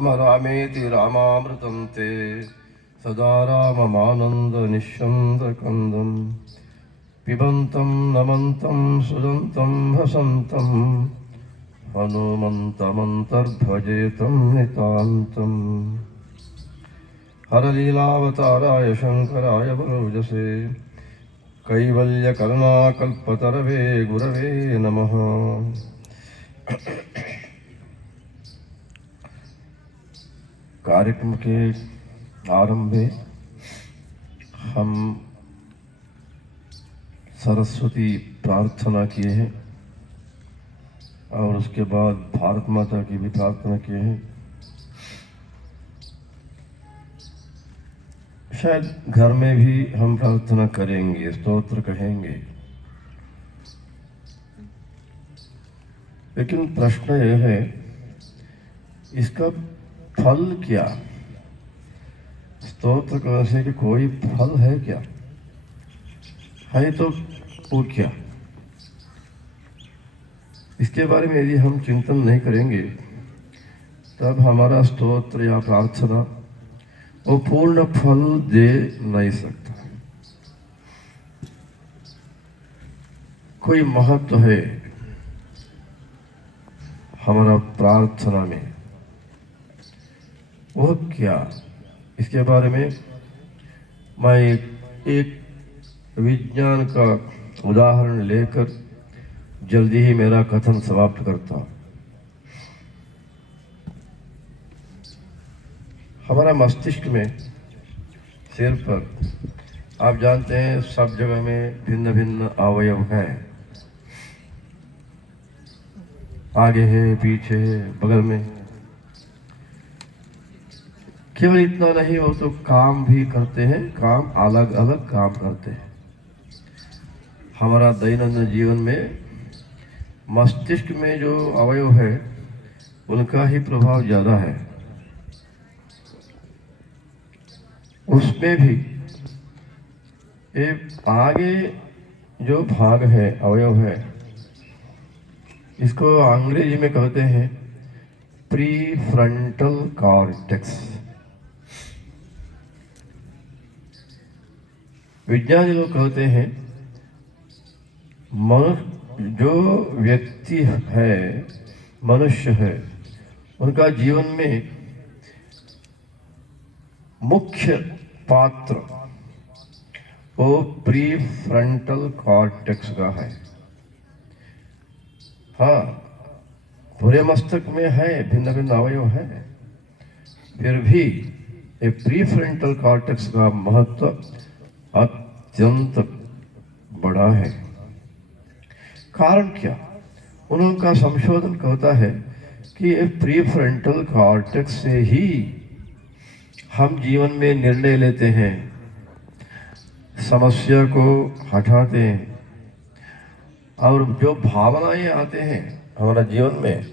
रामेति रामामृतं ते सदा राममानन्दनिःशन्दकन्दं पिबन्तं नमन्तं सुदन्तं हसन्तं हनुमन्तमन्तर्भजेतं नितान्तं हरलीलावताराय शङ्कराय वरोजसे कैवल्यकरुणाकल्पतरवे गुरवे नमः। कार्यक्रम के आरंभ में हम सरस्वती प्रार्थना किए हैं और उसके बाद भारत माता की भी प्रार्थना किए हैं। शायद घर में भी हम प्रार्थना करेंगे, स्तोत्र कहेंगे, लेकिन प्रश्न यह है इसका फल क्या? स्तोत्र करने से कि कोई फल है क्या? है तो वो क्या? इसके बारे में यदि हम चिंतन नहीं करेंगे तब हमारा स्तोत्र या प्रार्थना वो पूर्ण फल दे नहीं सकता। कोई महत्व है हमारा प्रार्थना में, वो क्या? इसके बारे में मैं एक विज्ञान का उदाहरण लेकर जल्दी ही मेरा कथन समाप्त करता हूं। हमारा मस्तिष्क में, सिर पर, आप जानते हैं सब जगह में भिन्न भिन्न अवयव हैं, आगे है, पीछे है, बगल में। केवल इतना नहीं, वो तो काम भी करते हैं, काम अलग अलग काम करते हैं। हमारा दैनंदिन जीवन में मस्तिष्क में जो अवयव है उनका ही प्रभाव ज़्यादा है। उसमें भी एक आगे जो भाग है, अवयव है, इसको अंग्रेजी में कहते हैं प्रीफ्रंटल कॉर्टेक्स। विज्ञानी लोग कहते हैं जो व्यक्ति है, मनुष्य है, उनका जीवन में मुख्य पात्र वो प्रीफ्रंटल कॉर्टेक्स का है। हाँ, पूरे मस्तिष्क में है, भिन्न भिन्न अवयव है, फिर भी ये प्रीफ्रंटल कॉर्टेक्स का महत्व अत्यंत बड़ा है। कारण क्या? उनका संशोधन कहता है कि प्रीफ्रंटल कॉर्टेक्स से ही हम जीवन में निर्णय लेते हैं, समस्या को हटाते हैं, और जो भावनाएं आते हैं हमारा जीवन में,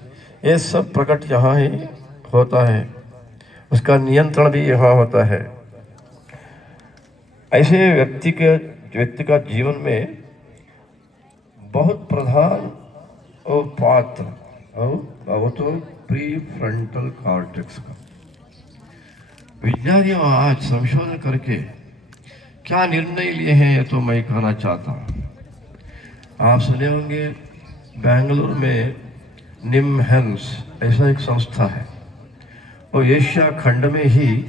ये सब प्रकट यहाँ ही होता है, उसका नियंत्रण भी यहाँ होता है। ऐसे व्यक्ति का जीवन में बहुत प्रधान और पात्र वो तो प्रीफ्रंटल कॉर्टेक्स का। विज्ञानियों आज संशोधन करके क्या निर्णय लिए हैं ये तो मैं कहना चाहता हूँ। आप सुने होंगे बेंगलुरु में निमहंस ऐसा एक संस्था है, वो एशिया खंड में ही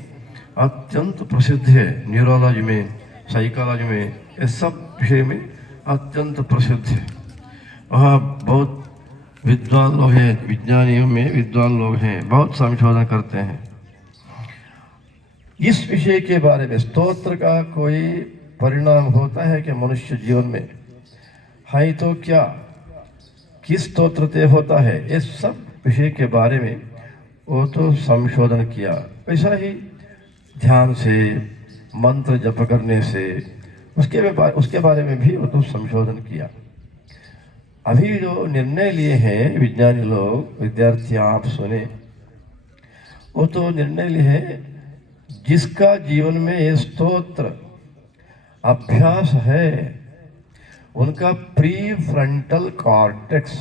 अत्यंत प्रसिद्ध है। न्यूरोलॉजी में, साइकोलॉजी में, ये सब विषय में अत्यंत प्रसिद्ध है। वहाँ बहुत विद्वान लोग हैं, विज्ञानियों में विद्वान लोग हैं, बहुत संशोधन करते हैं। इस विषय के बारे में स्तोत्र का कोई परिणाम होता है कि मनुष्य जीवन में है तो क्या, किस स्तोत्र से होता है, ये सब विषय के बारे में वो तो संशोधन किया। वैसा ही ध्यान से, मंत्र जप करने से, उसके बारे में भी वो तो संशोधन किया। अभी जो निर्णय लिए हैं विज्ञानी लोग, विद्यार्थी आप सुने, वो तो निर्णय लिए हैं जिसका जीवन में ये स्तोत्र अभ्यास है, उनका प्री फ्रंटल कॉर्टेक्स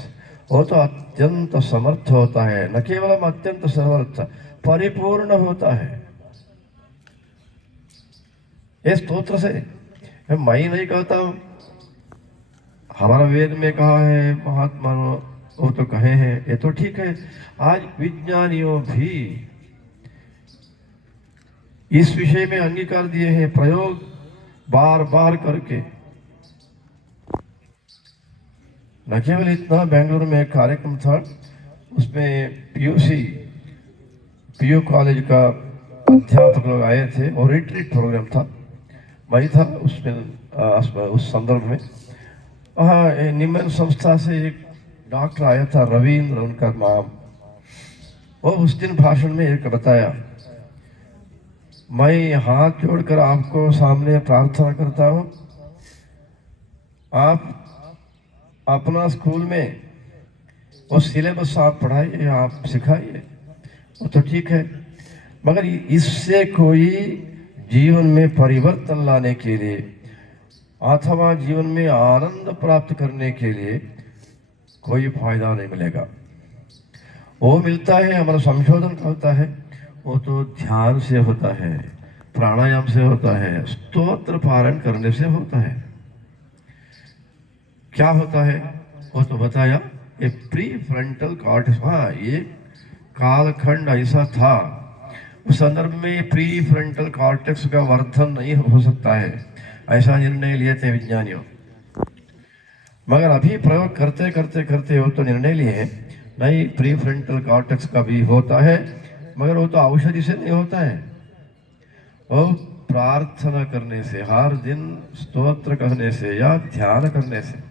वो तो अत्यंत समर्थ होता है, न केवल अत्यंत समर्थ, परिपूर्ण होता है। इस स्तोत्र से मैं ही नहीं कहता हूं, हमारा वेद में कहा है, महात्मा वो तो कहे हैं, ये तो ठीक है। आज विज्ञानियों भी इस विषय में अंगीकार दिए हैं, प्रयोग बार बार करके। न केवल इतना, बेंगलुरु में एक कार्यक्रम था, उसमें पीयू कॉलेज का अध्यापक लोग आए थे और रिट्रीट प्रोग्राम था, वही था उसमें उस संदर्भ में। वहाँ निम्न संस्था से एक डॉक्टर आया था, रविंद्र उनका नाम। वो उस दिन भाषण में एक बताया, मैं हाथ जोड़कर आपको सामने प्रार्थना करता हूँ, आप अपना स्कूल में वो सिलेबस आप पढ़ाइए, आप सिखाइए, वो तो ठीक है, मगर इससे कोई जीवन में परिवर्तन लाने के लिए अथवा जीवन में आनंद प्राप्त करने के लिए कोई फायदा नहीं मिलेगा। वो मिलता है, हमारा संशोधन होता है, वो तो ध्यान से होता है, प्राणायाम से होता है, स्तोत्र पारायण करने से होता है। क्या होता है वो तो बताया, ये प्री फ्रंटल कॉर्टेक्स, हाँ ये कालखंड ऐसा था, उस संदर्भ में प्री फ्रंटल कॉर्टेक्स का वर्धन नहीं हो सकता है, ऐसा निर्णय लिए थे विज्ञानियों। मगर अभी प्रयोग करते करते करते वो तो निर्णय लिए नहीं, प्री फ्रंटल कॉर्टेक्स का भी होता है, मगर वो तो औषधि से नहीं होता है, वो प्रार्थना करने से, हर दिन स्तोत्र कहने से या ध्यान करने से।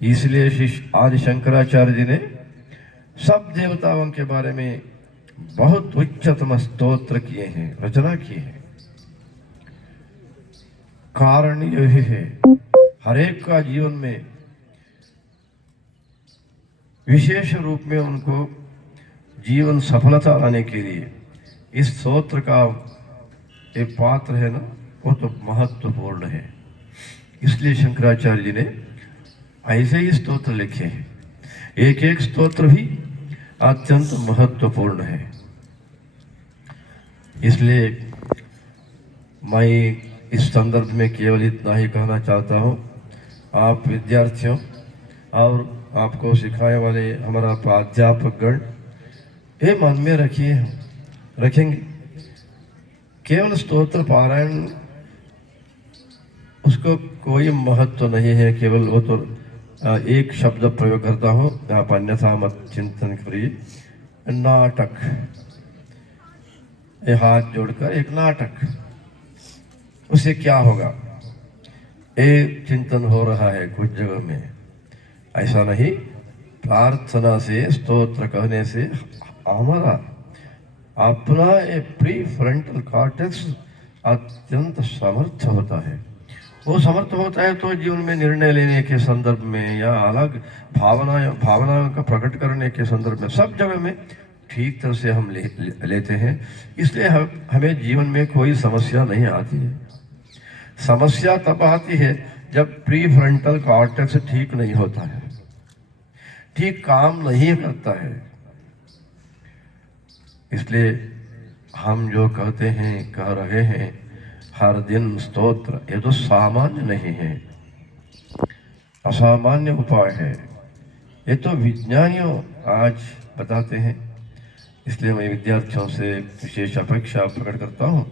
इसलिए श्री आदि शंकराचार्य जी ने सब देवताओं के बारे में बहुत उच्चतम स्तोत्र किए हैं, रचना की है। कारण यही है, हरेक का जीवन में विशेष रूप में उनको जीवन सफलता लाने के लिए इस स्तोत्र का एक पात्र है ना, वो तो महत्वपूर्ण है। इसलिए शंकराचार्य जी ने ऐसे ही स्तोत्र लिखे हैं, एक एक स्तोत्र भी अत्यंत महत्वपूर्ण है। इसलिए मैं इस संदर्भ में केवल इतना ही कहना चाहता हूँ, आप विद्यार्थियों और आपको सिखाने वाले हमारा प्राध्यापक गण, ये मन में रखेंगे, केवल स्तोत्र पारायण उसको कोई महत्व नहीं है, केवल वो तो एक शब्द प्रयोग करता हूँ, आप अन्यथा मत चिंतन करिए। नाटक, ये हाथ जोड़कर एक नाटक, उससे क्या होगा, ये चिंतन हो रहा है कुछ जगह में, ऐसा नहीं। प्रार्थना से, स्तोत्र कहने से हमारा अपना ये प्री फ्रंटल कॉर्टेक्स अत्यंत समर्थ होता है। वो समर्थ होता है तो जीवन में निर्णय लेने के संदर्भ में या अलग भावनाओं का प्रकट करने के संदर्भ में सब जगह में ठीक तरह से हम लेते हैं। इसलिए हमें जीवन में कोई समस्या नहीं आती है। समस्या तब आती है जब प्री फ्रंटल कॉर्टेक्स ठीक नहीं होता है, ठीक काम नहीं करता है। इसलिए हम जो कहते हैं, कह रहे हैं हर दिन स्तोत्र, ये तो सामान्य नहीं है, असामान्य उपाय है, ये तो विज्ञानियों आज बताते हैं। इसलिए मैं विद्यार्थियों से विशेष अपेक्षा प्रकट करता हूँ,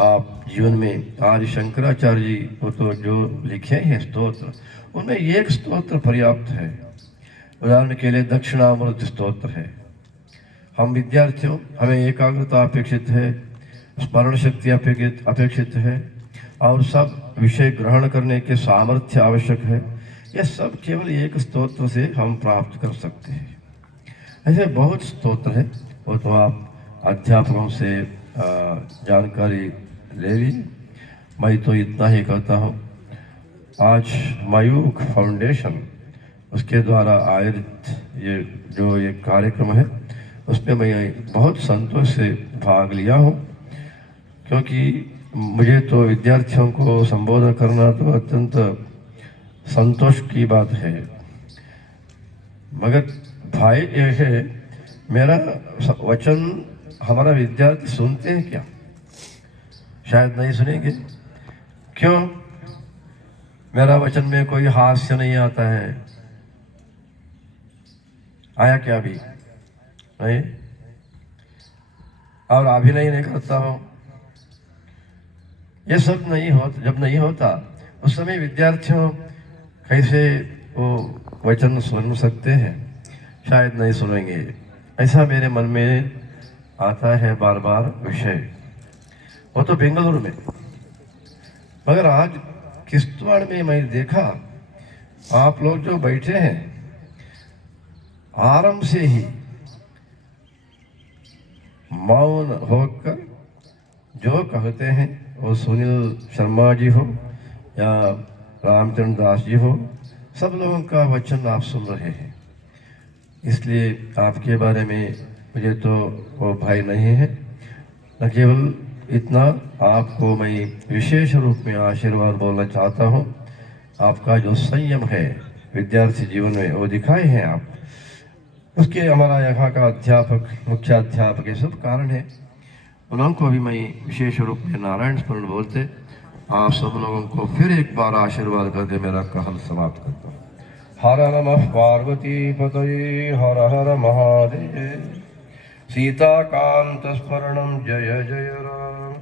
आप जीवन में आदि शंकराचार्य जी को तो जो लिखे हैं स्तोत्र, उनमें एक स्तोत्र पर्याप्त है। उदाहरण के लिए दक्षिणामूर्ति स्तोत्र है। हम विद्यार्थियों, हमें एकाग्रता अपेक्षित है, स्मरण शक्ति अपेक्षित है, और सब विषय ग्रहण करने के सामर्थ्य आवश्यक है। यह सब केवल एक स्तोत्र से हम प्राप्त कर सकते हैं। ऐसे बहुत स्तोत्र है, वो तो आप अध्यापकों से जानकारी ले लीजिए। मैं तो इतना ही कहता हूँ, आज मयूख फाउंडेशन उसके द्वारा आयोजित ये जो एक कार्यक्रम है, उसमें मैं बहुत संतोष से भाग लिया हूँ, क्योंकि मुझे तो विद्यार्थियों को संबोधन करना तो अत्यंत संतोष की बात है। मगर भाई ये है, मेरा वचन हमारा विद्यार्थी सुनते हैं क्या? शायद नहीं सुनेंगे। क्यों? मेरा वचन में कोई हास्य नहीं आता है। आया क्या अभी? नहीं। और अभिनय नहीं करता हूं। ये सब नहीं होता। जब नहीं होता उस समय विद्यार्थियों कैसे वो वचन सुन सकते हैं? शायद नहीं सुनेंगे। ऐसा मेरे मन में आता है बार बार विषय। वो तो बेंगलुरु में, मगर आज किश्तवाड़ में मैं देखा, आप लोग जो बैठे हैं आरंभ से ही मौन होकर जो कहते हैं, वो सुनील शर्मा जी हो या रामचंद्र दास जी हो, सब लोगों का वचन आप सुन रहे हैं। इसलिए आपके बारे में मुझे तो वो भाई नहीं है, न केवल इतना, आपको मैं विशेष रूप में आशीर्वाद बोलना चाहता हूँ। आपका जो संयम है विद्यार्थी जीवन में वो दिखाए हैं आप, उसके हमारा यहाँ का अध्यापक, मुख्य अध्यापक ये सब कारण है। उनको भी मैं विशेष रूप में नारायण स्मरण बोलते आप सब लोगों को फिर एक बार आशीर्वाद करके मेरा कहल समाप्त करता हूँ। हर नमः पार्वती पतये हर हर महादेव। सीताकांत स्मरणम जय जय राम।